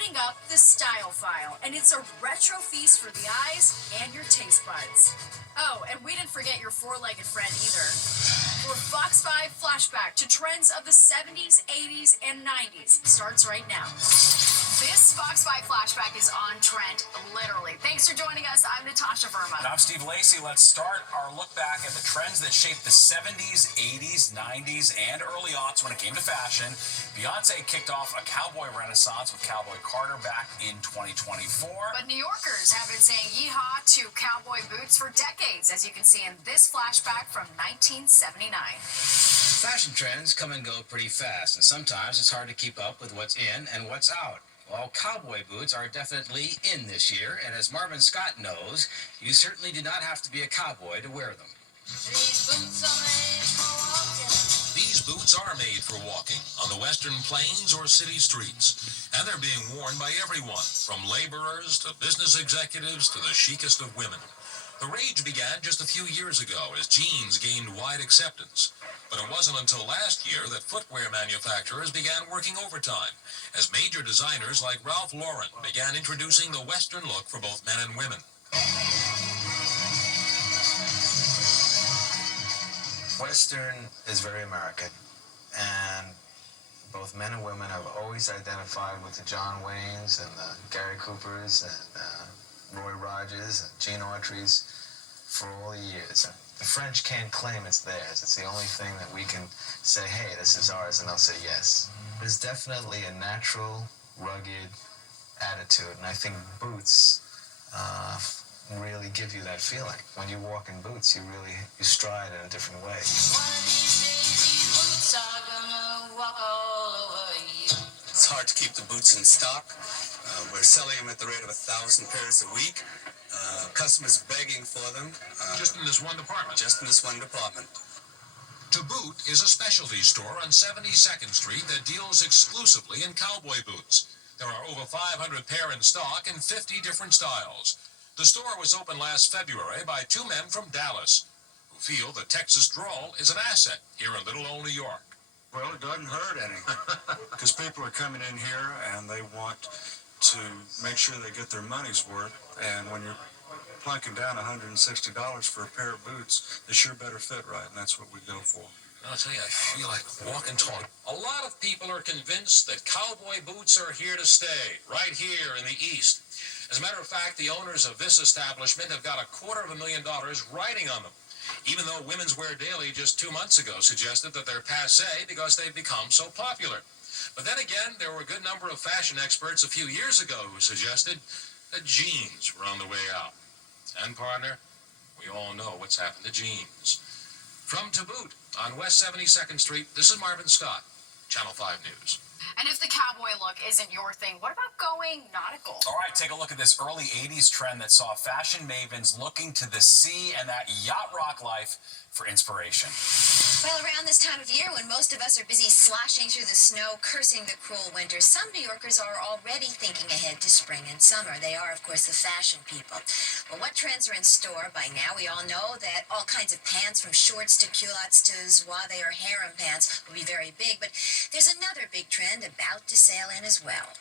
opening up the Style File, and it's a retro feast for the eyes and your taste buds. Oh, and we didn't forget your four-legged friend either. For Fox 5 Flashback to trends of the 70s, 80s, and 90s starts right now. This Fox 5 Flashback is on trend, literally. Thanks for joining us. I'm Natasha Verma. And I'm Steve Lacey. Let's start our look back at the trends that shaped the 70s, 80s, 90s, and early aughts when it came to fashion. Beyonce kicked off a cowboy renaissance with Cowboy Carter back in 2024. But New Yorkers have been saying yeehaw to cowboy boots for decades, as you can see in this flashback from 1979. Fashion trends come and go pretty fast, and sometimes it's hard to keep up with what's in and what's out. Well, cowboy boots are definitely in this year, and as Marvin Scott knows, you certainly do not have to be a cowboy to wear them. These boots are made for walking on the western plains or city streets, and they're being worn by everyone, from laborers to business executives to the chicest of women. The rage began just a few years ago as jeans gained wide acceptance. But it wasn't until last year that footwear manufacturers began working overtime, as major designers like Ralph Lauren began introducing the Western look for both men and women. Western is very American, and both men and women have always identified with the John Waynes and the Gary Coopers and Roy Rogers and Gene Autry's for all the years. The French can't claim it's theirs. It's the only thing that we can say, hey, this is ours, and they'll say yes. There's definitely a natural, rugged attitude, and I think boots really give you that feeling. When you walk in boots, you stride in a different way. It's hard to keep the boots in stock. We're selling them at the rate of 1,000 pairs a week. Customers begging for them. Just in this one department? Just in this one department. To Boot is a specialty store on 72nd Street that deals exclusively in cowboy boots. There are over 500 pair in stock in 50 different styles. The store was opened last February by two men from Dallas who feel the Texas drawl is an asset here in little old New York. Well, it doesn't hurt any, because people are coming in here and they want to make sure they get their money's worth, and when you're plunking down $160 for a pair of boots, they sure better fit right, and that's what we go for. I'll tell you, I feel like walking tall. A lot of people are convinced that cowboy boots are here to stay, right here in the East. As a matter of fact, the owners of this establishment have got $250,000 riding on them, even though Women's Wear Daily just 2 months ago suggested that they're passé because they've become so popular. But then again, there were a good number of fashion experts a few years ago who suggested that jeans were on the way out. And partner, we all know what's happened to jeans. From To Boot on West 72nd Street, this is Marvin Scott, Channel 5 News. And if the cowboy look isn't your thing, what about going nautical? All right, take a look at this early 80s trend that saw fashion mavens looking to the sea and that yacht rock life for inspiration. Well, around this time of year, when most of us are busy sloshing through the snow, cursing the cruel winter, some New Yorkers are already thinking ahead to spring and summer. They are, of course, the fashion people. Well, what trends are in store? By now, we all know that all kinds of pants, from shorts to culottes to zouave or harem pants, will be very big. But there's another big trend about to sail in as well.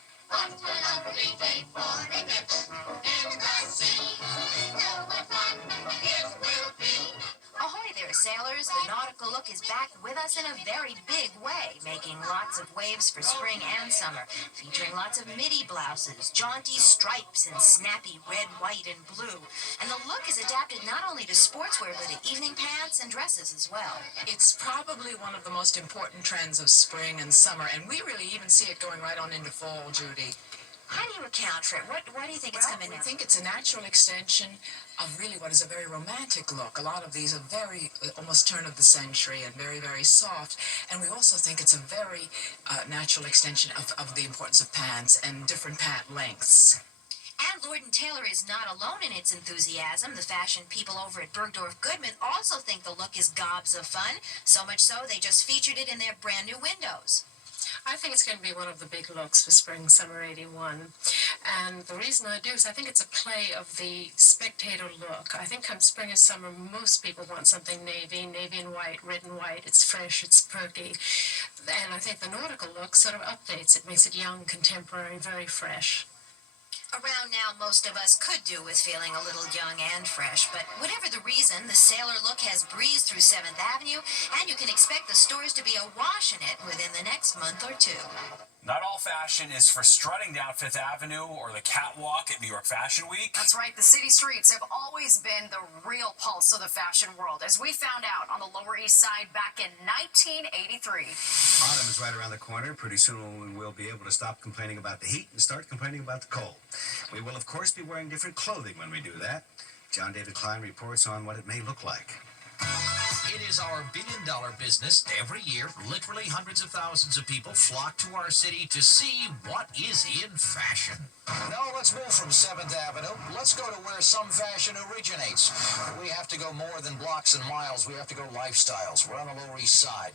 Ahoy there, sailors. The nautical look is back with us in a very big way, making lots of waves for spring and summer, featuring lots of midi blouses, jaunty stripes, and snappy red, white, and blue. And the look is adapted not only to sportswear, but to evening pants and dresses as well. It's probably one of the most important trends of spring and summer, and we really even see it going right on into fall, Judy. How do you account for it? Why do you think it's coming now? out? I think it's a natural extension of really what is a very romantic look. A lot of these are very, almost turn of the century and very, very soft. And we also think it's a very natural extension of the importance of pants and different pant lengths. And Lord & Taylor is not alone in its enthusiasm. The fashion people over at Bergdorf Goodman also think the look is gobs of fun. So much so, they just featured it in their brand new windows. I think it's going to be one of the big looks for spring, summer '81. And the reason I do is I think it's a play of the spectator look. I think come spring and summer, most people want something navy and white, red and white. It's fresh, it's perky. And I think the nautical look sort of updates it, makes it young, contemporary, very fresh. Around now, most of us could do with feeling a little young and fresh, but whatever the reason, the sailor look has breezed through 7th Avenue, and you can expect the stores to be awash in it within the next month or two. Not all fashion is for strutting down Fifth Avenue or the catwalk at New York Fashion Week. That's right. The city streets have always been the real pulse of the fashion world, as we found out on the Lower East Side back in 1983. Autumn is right around the corner. Pretty soon we'll be able to stop complaining about the heat and start complaining about the cold. We will, of course, be wearing different clothing when we do that. John David Klein reports on what it may look like. It is our billion-dollar business. Every year, literally hundreds of thousands of people flock to our city to see what is in fashion. No, let's move from 7th Avenue. Let's go to where some fashion originates. We have to go more than blocks and miles. We have to go lifestyles. We're on the Lower East Side.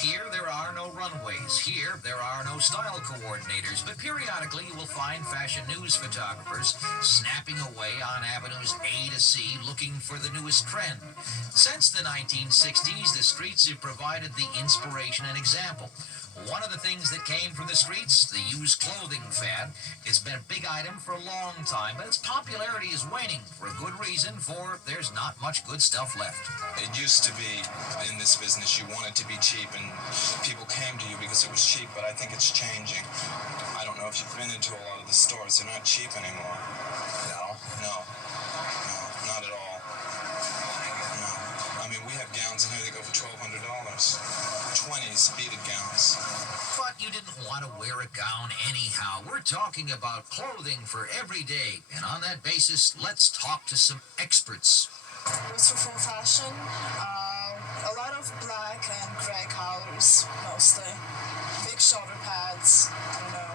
Here, there are no runways. Here, there are no style coordinators. But periodically, you will find fashion news photographers snapping away on avenues A to C looking for the newest trend. Since the 1960s, the streets have provided the inspiration and example. One of the things that came from the streets, the used clothing fad. It's been a big item for a long time, but its popularity is waning for a good reason, for there's not much good stuff left. It used to be, in this business, you wanted to be cheap and people came to you because it was cheap, but I think it's changing. I don't know if you've been into a lot of the stores. They're not cheap anymore. No, not at all. No. I mean, we have gowns in here that go for $1,200. 20s beaded gowns. But you didn't want to wear a gown anyhow. We're talking about clothing for every day. And on that basis, let's talk to some experts. Retro fashion, a lot of black and gray colors, mostly. Big shoulder pads, I don't know.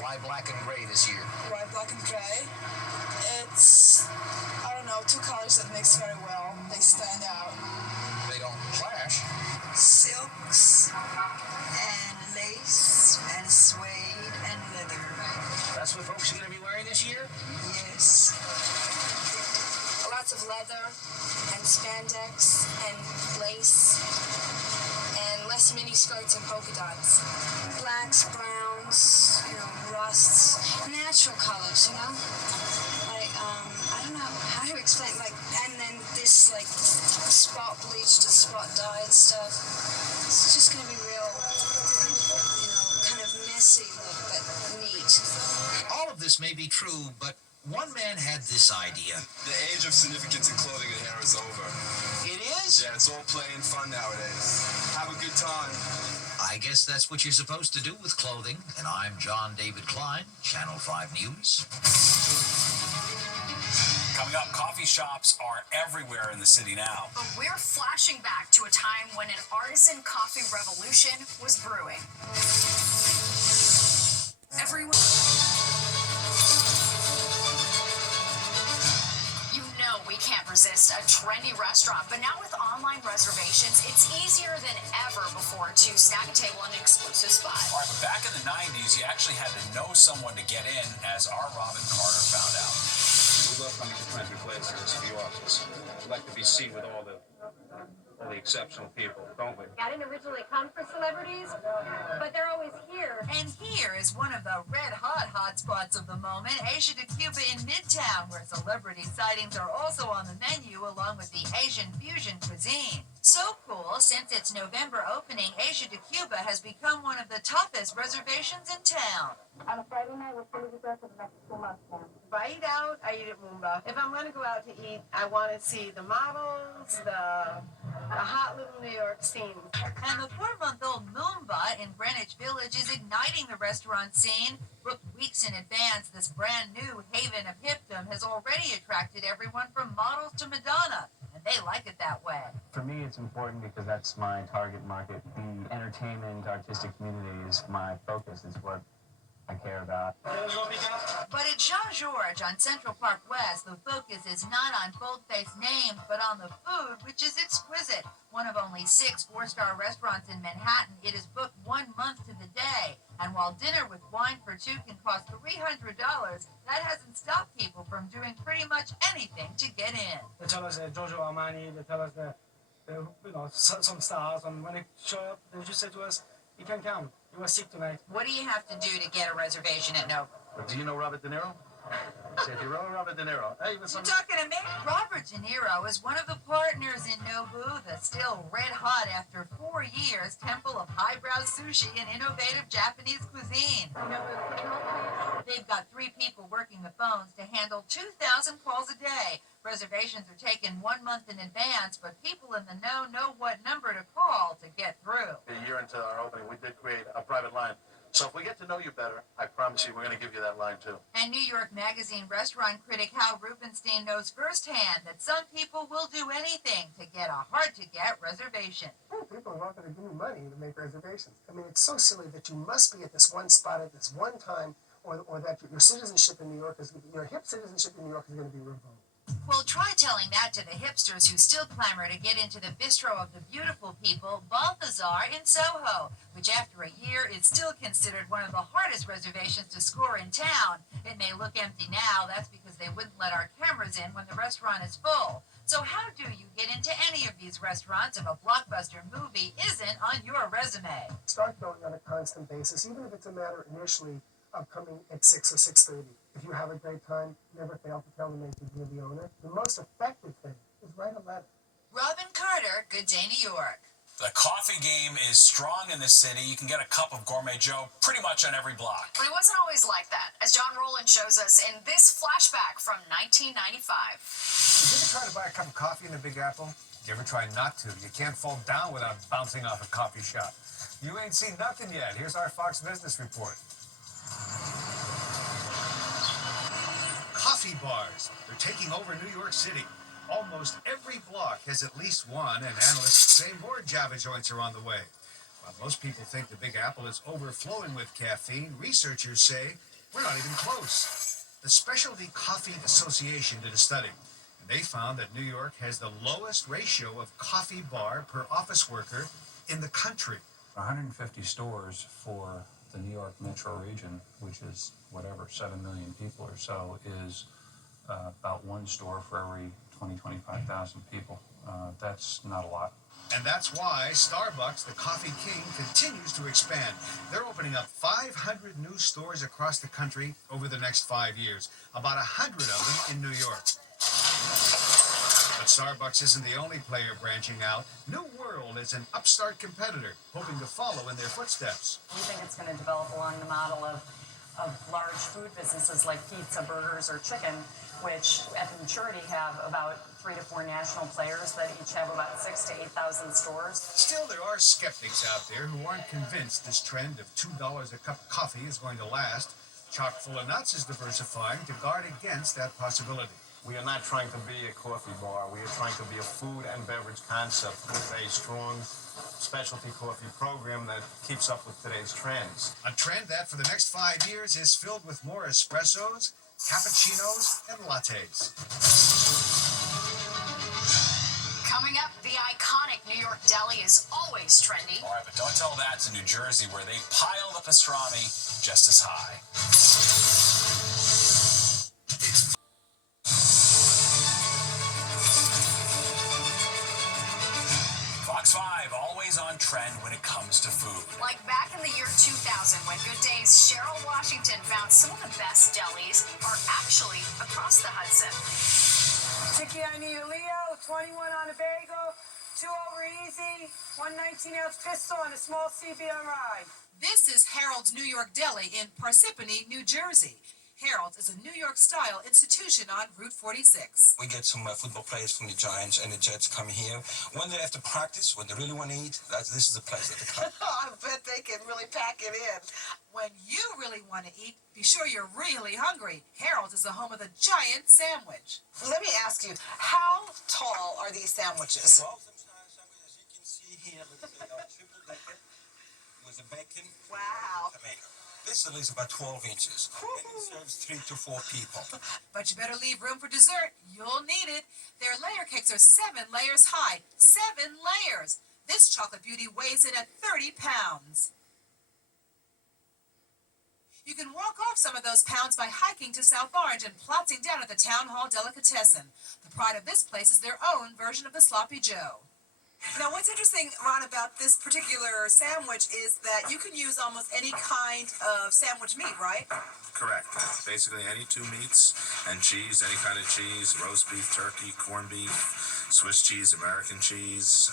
Why black and gray this year? Why black and gray? It's, I don't know, two colors that mix very well. They stand out. They don't clash. Silks and lace and suede and leather. That's what folks are going to be wearing this year? Yes. Lots of leather and spandex and lace and less mini skirts and polka dots. Blacks, browns, rusts, natural colors, Like, I don't know how to explain, and then this, spot bleached to spot dyed stuff. It's just going to be real, kind of messy look, but neat. All of this may be true, but one man had this idea. The age of significance in clothing and hair is over. It is? Yeah, it's all play and fun nowadays. Have a good time. I guess that's what you're supposed to do with clothing. And I'm John David Klein, Channel 5 News. Coming up, coffee shops are everywhere in the city now. But we're flashing back to a time when an artisan coffee revolution was brewing. Everyone... We can't resist a trendy restaurant, but now with online reservations, it's easier than ever before to snag a table in an exclusive spot. All right, but back in the 90s, you actually had to know someone to get in, as our Robin Carter found out. We love coming to friendly places to the office. We like to be seen with all the exceptional people, don't we? I didn't originally come for celebrities, but they're always here. And here is one of the red-hot hotspots of the moment, Asia de Cuba in Midtown, where celebrity sightings are also on the menu, along with the Asian fusion cuisine. So cool, since its November opening, Asia de Cuba has become one of the toughest reservations in town. On a Friday night, we're fully booked for the next 2 months now. If I eat out, I eat at Moomba. If I'm going to go out to eat, I want to see the models, the hot little New York scene. And the 4-month-old Moomba in Greenwich Village is igniting the restaurant scene. Booked weeks in advance, this brand new haven of hipdom has already attracted everyone from models to Madonna. And they like it that way. For me, it's important because that's my target market. The entertainment, artistic community is my focus. It's what I care about. But at Jean Georges on Central Park West, the focus is not on bold-faced names, but on the food, which is exquisite. One of only 6 four-star restaurants in Manhattan, it is booked 1 month to the day. And while dinner with wine for 2 can cost $300, that hasn't stopped people from doing pretty much anything to get in. They tell us Giorgio Armani, they tell us some stars, and when they show up, they just say to us, "You can come. You are sick tonight." What do you have to do to get a reservation at Nobu? Do you know Robert De Niro? Say, if you know Robert De Niro, hey, You talking to me? Robert De Niro is one of the partners in Nobu, the still red hot after 4 years temple of highbrow sushi and innovative Japanese cuisine. They've got 3 people working the phones to handle 2,000 calls a day. Reservations are taken 1 month in advance, but people in the know what number to call to get through. A year into our opening, we did create a private line. So if we get to know you better, I promise you we're going to give you that line too. And New York Magazine restaurant critic Hal Rubenstein knows firsthand that some people will do anything to get a hard-to-get reservation. People are not going to give you money to make reservations. I mean, it's so silly that you must be at this one spot at this one time, or that your citizenship in New York is, your hip citizenship in New York is going to be revoked. Well, try telling that to the hipsters who still clamor to get into the bistro of the beautiful people, Balthazar in Soho, which after a year is still considered one of the hardest reservations to score in town. It may look empty now, that's because they wouldn't let our cameras in when the restaurant is full. So how do you get into any of these restaurants if a blockbuster movie isn't on your resume? Start going on a constant basis, even if it's a matter initially of coming at 6 or 6:30. If you have a great time, never fail to tell the name you're the owner. The most effective thing is write a letter. Robin Carter, Good Day New York. The coffee game is strong in this city. You can get a cup of Gourmet Joe pretty much on every block. But it wasn't always like that, as John Rowland shows us in this flashback from 1995. Did you ever try to buy a cup of coffee in the Big Apple? Did you ever try not to? You can't fall down without bouncing off a coffee shop. You ain't seen nothing yet. Here's our Fox Business Report. Coffee bars. They're taking over New York City. Almost every block has at least one, and analysts say more Java joints are on the way. While most people think the Big Apple is overflowing with caffeine, researchers say we're not even close. The Specialty Coffee Association did a study, and they found that New York has the lowest ratio of coffee bar per office worker in the country. 150 stores for the New York metro region, which is whatever, 7 million people or so, is about 1 store for every 25,000 people. That's not a lot. And that's why Starbucks, the coffee king, continues to expand. They're opening up 500 new stores across the country over the next 5 years, about 100 of them in New York. But Starbucks isn't the only player branching out. New World is an upstart competitor, hoping to follow in their footsteps. We think it's going to develop along the model of large food businesses like pizza, burgers, or chicken, which at the maturity have about 3 to 4 national players that each have about 6,000 to 8,000 stores. Still, there are skeptics out there who aren't convinced this trend of $2 a cup of coffee is going to last. Chock full of nuts is diversifying to guard against that possibility. We are not trying to be a coffee bar. We are trying to be a food and beverage concept with a strong specialty coffee program that keeps up with today's trends. A trend that for the next 5 years is filled with more espressos, cappuccinos, and lattes. Coming up, the iconic New York deli is always trendy. All right, but don't tell that to New Jersey, where they pile the pastrami just as high. Fox 5, always on trend when it comes to food. Like back in the year 2000, when Good Day's Cheryl Washington found some of the best delis are actually across the Hudson. Chicky, I need a Leo, 21 on a bagel, 2 over easy, 1 19-ounce pistol, and a small CB on rye. This is Harold's New York Deli in Parsippany, New Jersey. Harold's is a New York-style institution on Route 46. We get some football players from the Giants and the Jets come here. When they have to practice, when they really want to eat, this is the place that they come. I bet they can really pack it in. When you really want to eat, be sure you're really hungry. Harold's is the home of the giant sandwich. Let me ask you, how tall are these sandwiches? Well, sometimes, as you can see here, with the triple decker, with the bacon, wow, tomato. This at least about 12 inches. And it serves 3 to 4 people. But you better leave room for dessert. You'll need it. Their layer cakes are 7 layers high. 7 layers. This chocolate beauty weighs in at 30 pounds. You can walk off some of those pounds by hiking to South Orange and plotzing down at the Town Hall Delicatessen. The pride of this place is their own version of the Sloppy Joe. Now, what's interesting, Ron, about this particular sandwich is that you can use almost any kind of sandwich meat, right? Correct. Basically any 2 meats and cheese, any kind of cheese, roast beef, turkey, corned beef, Swiss cheese, American cheese,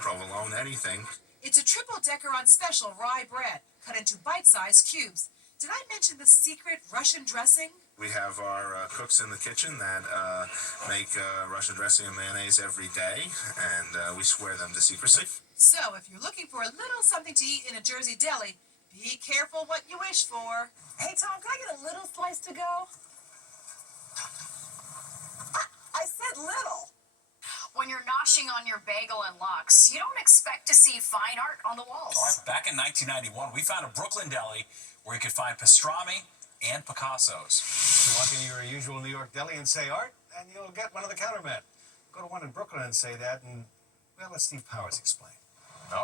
provolone, anything. It's a triple-decker on special rye bread, cut into bite-sized cubes. Did I mention the secret Russian dressing? We have our cooks in the kitchen that make Russian dressing and mayonnaise every day, and we swear them to secrecy. So, if you're looking for a little something to eat in a Jersey deli, be careful what you wish for. Hey, Tom, can I get a little slice to go? I said little. When you're noshing on your bagel and lox, you don't expect to see fine art on the walls. All right, back in 1991, we found a Brooklyn deli where you could find pastrami and Picassos. You walk into your usual New York deli and say art, and you'll get one of the countermen. Go to one in Brooklyn and say that, and, well, let Steve Powers explain.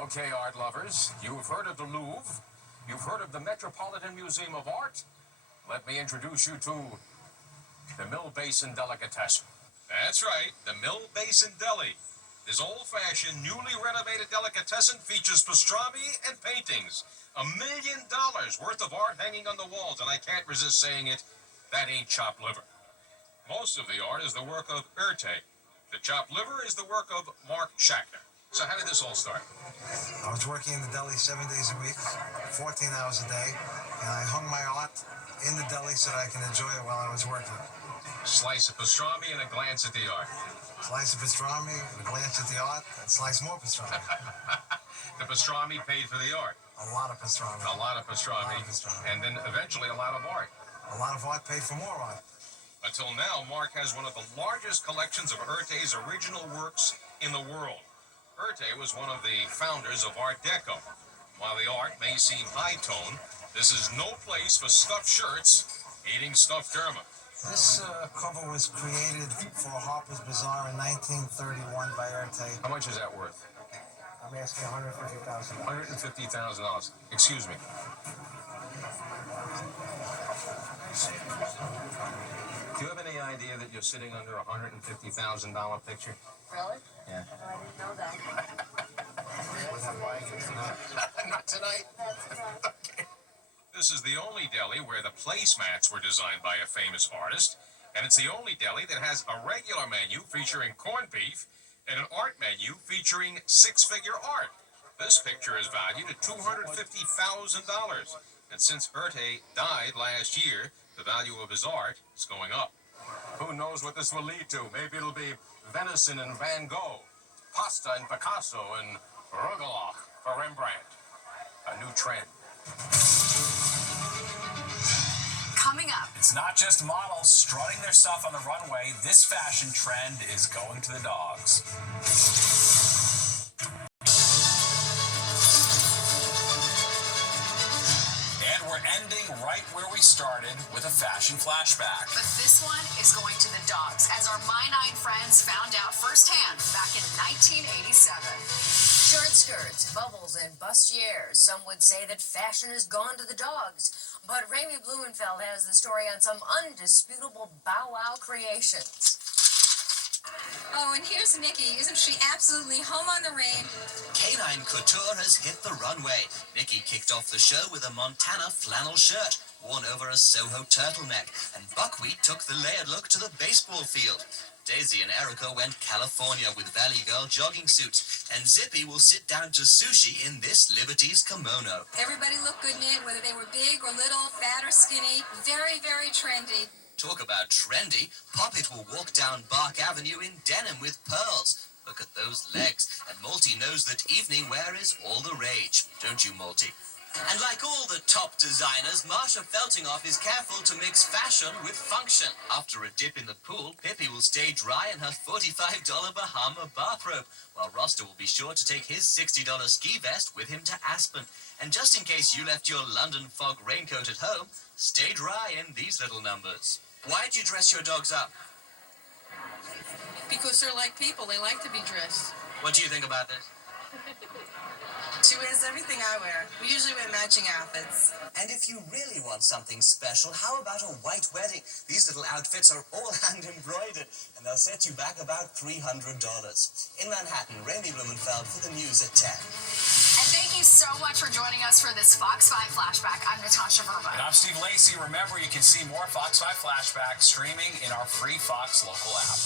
Okay, art lovers, you've heard of the Louvre. You've heard of the Metropolitan Museum of Art. Let me introduce you to the Mill Basin Delicatessen. That's right, the Mill Basin Deli. This old-fashioned, newly renovated delicatessen features pastrami and paintings. $1 million worth of art hanging on the walls, and I can't resist saying it, that ain't chopped liver. Most of the art is the work of Urte. The chopped liver is the work of Mark Schachter. So how did this all start? I was working in the deli 7 days a week, 14 hours a day, and I hung my art in the deli so that I can enjoy it while I was working. Slice of pastrami and a glance at the art. Slice of pastrami, a glance at the art, and slice more pastrami. The pastrami paid for the art. A lot of pastrami. A lot of pastrami. And then eventually a lot of art. A lot of art paid for more art. Until now, Mark has one of the largest collections of Urte's original works in the world. Urte was one of the founders of Art Deco. While the art may seem high-tone, this is no place for stuffed shirts eating stuffed German. This cover was created for Harper's Bazaar in 1931 by Urte. How much is that worth? I'm asking $150,000. $150,000. Excuse me. Do you have any idea that you're sitting under a $150,000 picture? Really? Yeah. Oh, I didn't know that. Not tonight. Okay. This is the only deli where the placemats were designed by a famous artist, and it's the only deli that has a regular menu featuring corned beef and an art menu featuring 6-figure art. This picture is valued at $250,000, and since Urte died last year, the value of his art is going up. Who knows what this will lead to? Maybe it'll be venison and Van Gogh, pasta and Picasso, and arugula for Rembrandt. A new trend. Coming up. It's not just models strutting their stuff on the runway. This fashion trend is going to the dogs. And we're ending right where we started with a fashion flashback. But this one is going to the dogs, as our My9 friends found out firsthand back in 1987. Short skirts, bubbles, and bustiers. Some would say that fashion has gone to the dogs. But Raimi Blumenfeld has the story on some undisputable Bow Wow creations. Oh, and here's Nikki. Isn't she absolutely home on the range? Canine Couture has hit the runway. Nikki kicked off the show with a Montana flannel shirt, worn over a Soho turtleneck, and Buckwheat took the layered look to the baseball field. Daisy and Erica went California with Valley Girl jogging suits, and Zippy will sit down to sushi in this Liberty's kimono. Everybody looked good in it, whether they were big or little, fat or skinny. Very, very trendy. Talk about trendy. Poppet will walk down Bark Avenue in denim with pearls. Look at those legs. And Malty knows that evening wear is all the rage. Don't you, Malty? And like all the top designers, Marsha Feltingoff is careful to mix fashion with function. After a dip in the pool, Pippi will stay dry in her $45 Bahama bathrobe, while Roster will be sure to take his $60 ski vest with him to Aspen. And just in case you left your London fog raincoat at home, stay dry in these little numbers. Why do you dress your dogs up? Because they're like people. They like to be dressed. What do you think about this? She wears everything I wear. We usually wear matching outfits. And if you really want something special, how about a white wedding? These little outfits are all hand embroidered, and they'll set you back about $300. In Manhattan, Raimi Blumenfeld for the news at 10. And thank you so much for joining us for this Fox 5 Flashback. I'm Natasha Verma. And I'm Steve Lacey. Remember, you can see more Fox 5 Flashback streaming in our free Fox local app.